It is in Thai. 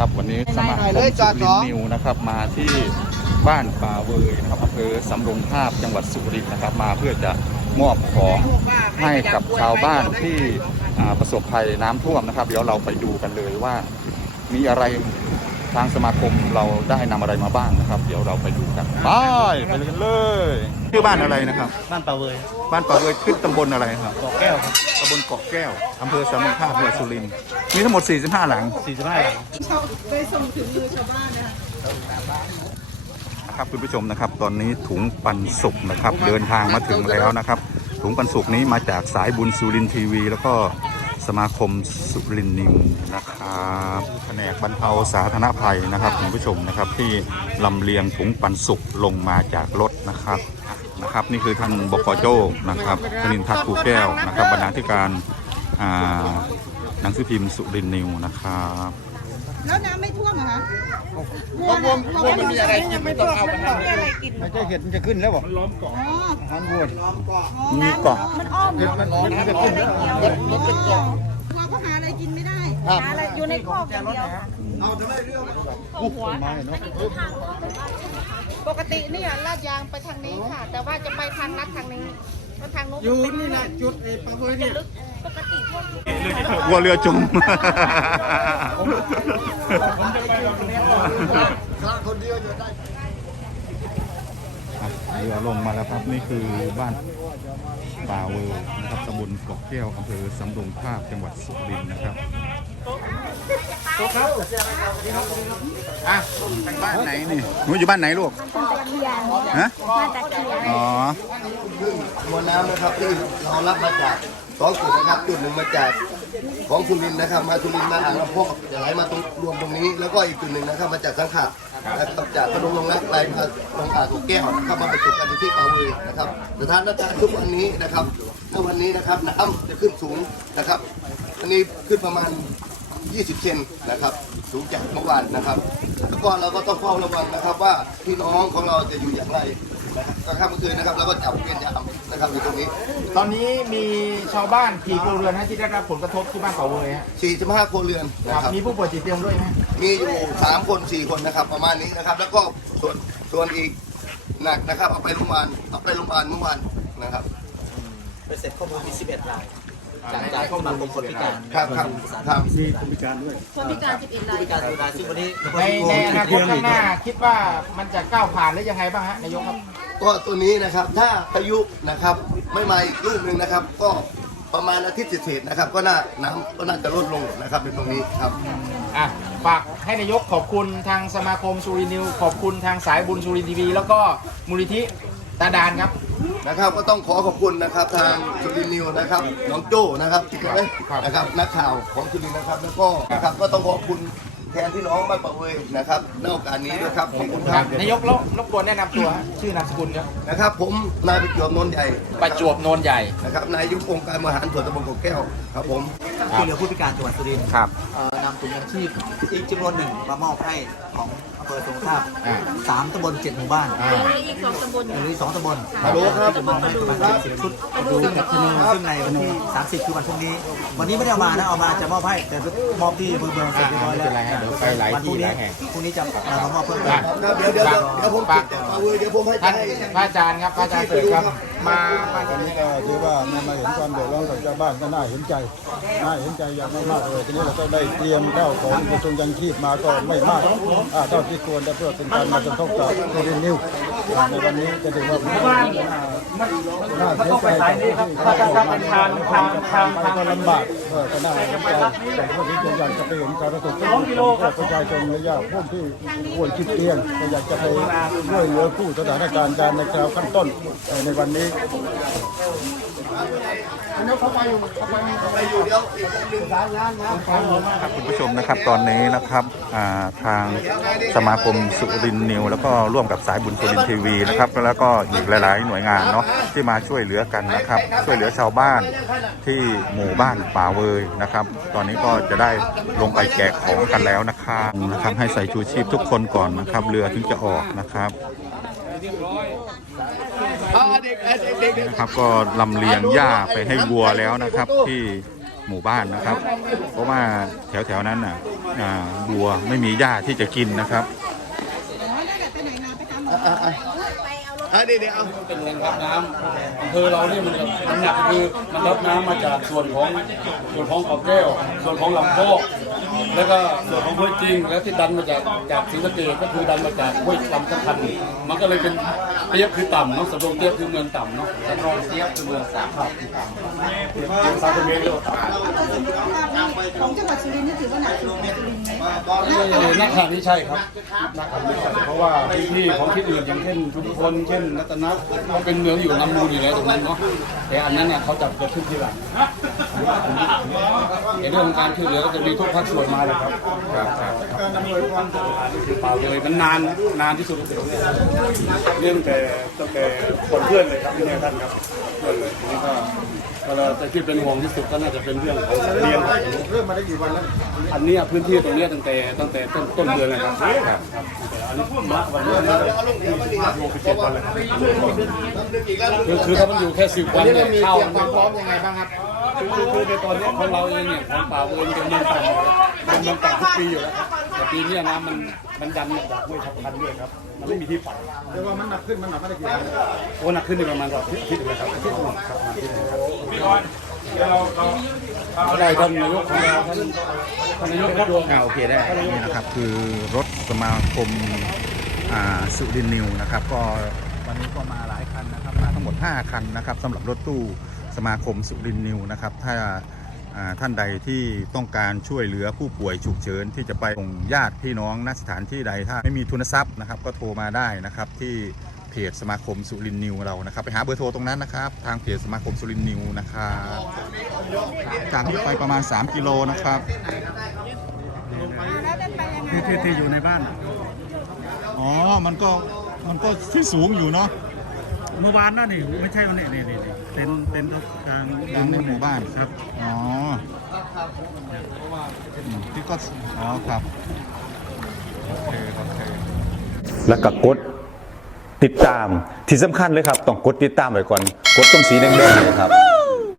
นะครับ วันนี้สมาคมสุรินทร์นิวนะครับ มาที่บ้านป่าเวยนะครับอำเภอสำโรงทาบจังหวัดสุรินทร์นะครับ มาเพื่อจะมอบของให้กับชาวบ้านที่อ่าประสบภัยน้ำท่วมนะครับ เดี๋ยวเราไปดูกันเลยว่ามีอะไร ทางสมาคมเราได้นำอะไรมาบ้างนะครับ เดี๋ยวเราไปดูกันไปไปเลยกันเลยชื่อบ้านอะไรนะครับ บ้านป่าเวยบ้านป่าเวยขึ้นตำบลอะไรครับเกาะแก้วครับตำบลเกาะแก้วอำเภอสามพันธ์จังหวัดสุรินทร์มีทั้งหมด 45 หลัง45หลังไปส่งถึงมือชาวบ้านนะคะนะครับคุณผู้ชมนะครับ ตอนนี้ถุงปันสุกนะครับ เดินทางมาถึงแล้วนะครับ ถุงปันสุกนี้มาจากสายบุญสุรินทร์ทีวี แล้วก็ สมาคมสุรินทร์นิวนะครับแผนกบรรเทาสาธารณภัยนะครับคุณผู้ชมนะครับที่ลำเลียงถุงปันสุกลงมาจากรถนะครับนะครับ นี่คือท่านบกโจ้นะครับธนินทร์ทัศน์ภูแก้วนะครับบรรณาธิการอ่าหนังสือพิมพ์สุรินทร์นิวนะครับแล้วน้ำไม่ท่วมเหรอคะรวมรวมรวมมันมีอะไรกินไม่ต้องเอาไปให้มีอะไรกินไม่ใช่เห็ดมันจะขึ้นแล้วบอกอ๋ออา หารวัวมีเกาะมันอ้อมเห็ดมันร้อนมันจะขึ้นรถรถเป็นเกาะเราก็หาอะไรกินไม่ได้หาอะไรอยู่ในคอกอย่างเดียวไม้เนาะปกติเนี่ยลาดยางไปทางนี้ค่ะ แต่ว่าจะไปทางลัดทางนี้เพราทางโน้นอยู่นี่นะจุดไอ้ป่าเวยเนี่ยปกติพวกกลัวเรือจมคนเดียวจะได้ เรือลงมาแล้วครับนี่คือบ้านป่าเวอร์นะครับตำบลเกาะแก้วอำเภอสำโรงทาบจังหวัดสุรินทร์นะครับอะบ้านไหนนี่หนูอยู่บ้านไหนลูกฮะอ๋อมวลน้ำนะครับที่เรารับมาจากสองจุดนะครับจุดหนึ่งมาจากของสุรินทร์นะครับ มาสุรินทร์มาอ่างลำพอกจะไหลมาตรงรวมตรงนี้ แล้วก็อีกจุดหนึ่งนะครับมาจากสังขะ นะครับจากพนมลงรักไหลมาลงอ่างถูกแก้วนะครับมาประจุกันอยู่ที่ป่าเลยนะครับสถานการณ์ทุกวันนี้นะครับถ้าวันนี้นะครับน้ำจะขึ้นสูงนะครับ อันนี้ขึ้นประมาณ 20 เซนนะครับ สูงจากเมื่อวานนะครับแล้วก็เราก็ต้องเฝ้าระวังนะครับ ว่าพี่น้องของเราจะอยู่อย่างไรนะครับกลางค่ำกลางคืนนะครับ แล้วก็จับเปลี่ยนยามนะครับอยู่ตรงนี้ ตอนนี้มีชาวบ้านกี่ครัวเรือนฮะที่ได้รับผลกระทบที่บ้านเก่าเวยฮะ45ครัวเรือนคนะรับครับ มีผู้ป่วยติดเตียงด้วยไหมมีอยู่3คน4คนนะครับ ประมาณนี้นะครับ แล้วก็ส่วนส่วนอีกหนักนะครับ เอาไปโรงพยาบาลเอาไปโรงพยาบาลเมื่อวานนะครับ ไปเสร็จข้อมูลมี11ราย จากจากข้อมูลคนพิการครับครับครับคนพิการ11รายพิการสุดาซึ่งวันนี้ในในอนาคตข้างหน้าคิดว่ามันจะก้าวผ่านหรือยังไงบ้างฮะนายกครับก็ตัวนี้นะครับถ้าพายุนะครับไม่มาอีกลูกหนึ่งนะครับ ก็ประมาณอาทิตย์เศษๆนะครับ ก็น่าน้ำก็น่าจะลดลงนะครับในตรงนี้ครับอะฝากให้นายกขอบคุณทางสมาคมสุรินทร์นิว ขอบคุณทางสายบุญสุรินทร์ทีวี แล้วก็มูลนิธิ ตาดานครับ นะครับ ก็ต้องขอขอบคุณนะครับทางสุรินทร์นิวนะครับน้องโจ้นะครับใช่ไหมครับนะครับนักข่าวของสุรินทร์นะครับ แล้วก็นะครับก็ต้องขอบคุณ แทนพี่น้องบ้านปะเวยนะครับในโอกาสนี้ด้วยครับขอบคุณคครัรับบนายกรบรบกวนแนะนำตัวฮะชื่อนามสกุลครับ นะครับ ผมนายประจวบนนท์ใหญ่ประจวบโนนใหญ่ นะครับนายกองค์การบริหารส่วนตำบลกบแก้วครับผมช่วยเหลือผู้พิการจังหวัดสุรินทร์ครับ เอ่อนำถุงยังชีพอีกจำนวนหนึ่งมามอบให้ของอำเภอสงขลาอ่า สามตำบลเจ็ดหมู่บ้านอ่าอีกสองตำบล หรือสองตำบลฮัลโหลครับจะมอบให้ประมาณสิบชุดซึ่งซึ่งในวันที่ 30 คือวันพรุ่งนี้ วันนี้ไม่ได้เอามานะ เอามาจะมอบให้ แต่มอบที่อำเภอเมืองเสร็จเรียบร้อยแล้วไม่เป็นไรฮะเดี๋ยวไปหลายวันพรุ่งที่หนี้ลายแห่งพรุ่งนี้จะเอามามอบเพิ่มเติมครับเดี๋ยวเดี๋ยวเดี๋ยวเดี๋ยวผมติดจากปะเวยเดี๋ยวผมให้ท่านให้พระอาจารย์ครับพระอาจารย์เสริฐครับ มามาอันนี้ก็ถือว่ามันมาเห็นความเดือดร้อนของชาวบ้านก็น่าเห็นใจน่าเห็นใจอย่างมากๆเลยทีนี้เราก็ได้เตรียมข้าวของกระทรวงยังชีพมาก็ไม่มากอ่าเท่าที่ควรแต่เพื่อเป็นการมาสมทบกับโควิดนิวอ่าในวันนี้จะถือว่าน่าเสียใจกับผู้ที่เขาบอกมาทางทางทางทางก็ลำบากเออก็น่าเห็นใจแต่พวกนี้อยากจะไปเห็นการประสบของประชาชนและญาติผู้ที่ป่วยติดเตียงก็อยากจะไปช่วยเหลือผู้สถานการณ์การในคราวขั้นต้นในวันนี้ไปอยู่เดี๋ยวอีกหนึ่งสาล้านะครับคุณผู้ชมนะครับตอนนี้นะครับาทางสมาคมสุรินทร์นิว แล้วก็ร่วมกับสายบุญสุรินทีวีนะครับแล้วก็อีกหลาย ๆ หน่วยงานเนาะที่มาช่วยเหลือกันนะครับ ช่วยเหลือชาวบ้านที่หมู่บ้านป่าเวยนะครับ ตอนนี้ก็จะได้ลงไปแจกของกันแล้วนะครับนะครับ ให้ใส่ชูชีพทุกคนก่อนนะครับ เรือถึงจะออกนะครับนะครับก็ลำเลียงหญ้าไปให้วัวแล้วนะครับที่หมู่บ้านนะครับ เพราะว่าแถวๆนั้นน่ะอ่าบัวไม่มีหญ้าที่จะกินนะครับอะเดี๋ยวเดี๋ยวเอาเป็นแหล่งรับน้ำอำเภอเราเนี่ยมันมันหนักคือมันรับน้ำมาจากส่วนของส่วนของขอบแก้ว ส่วนของลำโพก แล้วก็ส่วนของห้วยจริงแล้วที่ดันมาจากจากศรีสะเกษก็คือดันมาจากห้วยลำสำคัญมันก็เลยเป็นเตี้ยบคือต่ำเนาะสำโรงเตี้ยบคือเมืองต่ำเนาะสำโรงเตี้ยบคือเมืองต่ำครับเตี้ยบซาเมตรเรียกว่าต่ำของจังหวัดสุรินทร์นี่ถือว่าหนักสุดในสุรินทร์ไหมเออนักข่าวนี้ใช่ครับนักข่าวนี้ใช่เพราะว่าพื้นที่ของที่อื่นอย่างเช่นชุมพลเช่นรัตนะเขาเป็นเมืองอยู่ลำนูนอยู่แล้วตรงนั้นเนาะแต่อันนั้นเนี่ยเขาจะเกิดขึ้นทีหลัง ในเรื่องของการช่วยเหลือก็จะมีทุกภาคส่วนมาเลยครับครับครับการอำนวยความสะดวกเปล่าเลยมันนานนานที่สุดเรื่องแต่ตั้งแต่คนเพื่อนเลยครับที่นี่ท่านครับเพื่อนเลยทีนี้ก็เราจะที่เป็นห่วงที่สุดก็น่าจะเป็นเรื่องของเรียนเริ่มมาได้กี่วันแล้วอันนี้พื้นที่ตรงนี้ตั้งแต่ตั้งแต่ต้นต้นเดือนเลยครับครับอันนี้มะวันนี้ลงไปเจ็ดวันแล้วคือคือถ้ามันอยู่แค่สิบวันเนี่ยเข้าเตรียมความพร้อมยังไงบ้างครับ คือคือในตอนนี้ยของเราเองเนี่ยของป่าเองเป็นเมืองต่ำเป็นเมืองต่ำทุกปีอยู่แล้วครับแต่ปีนี้น้ำมันมันดันมาจากห้วยทับทันด้วยครับ มันไม่มีที่ปัดแต่ว่ามันหนักขึ้นมันหนักมาได้กี่วันโอ้หนักขึ้นในประมาณกว่าอาทิตย์หนึงเลยครับอาทิตย์หนึงครับอาทิตย์หนึงครับได้ท่านนายกของเราท่านท่านนายกดวงโอเคได้นี่นะครับคือรถสมาคมอ่าสุรินทร์นิวนะครับ ก็วันนี้ก็มาหลายคันนะครับมาทั้งหมด 5 คันนะครับสำหรับรถตู้ สมาคมสุรินทร์นิวนะครับ ถ้าอ่าท่านใดที่ต้องการช่วยเหลือผู้ป่วยฉุกเฉินที่จะไปส่งญาติพี่น้องณสถานที่ใดถ้าไม่มีทุนทรัพย์นะครับ ก็โทรมาได้นะครับที่เพจสมาคมสุรินทร์นิวเรานะครับ ไปหาเบอร์โทรตรงนั้นนะครับ ทางเพจสมาคมสุรินทร์นิวนะครับจากนี้ไปประมาณ 3 กิโลนะครับที่ที่ที่อยู่ในบ้าน อ๋อ มันก็มันก็ที่สูงอยู่เนาะ เมื่อวานนั่นนี่ไม่ใช่วันนี้นี่นี่นี่เป็นเป็นกลางกลางในหมู่บ้าน ครับ อ๋อที่ก็ อ๋อครับโอเคโอเคแล้วก็กดติดตามที่สำคัญเลยครับ ต้องกดติดตามไว้ก่อน กดตรงสีแดงๆเนยครับ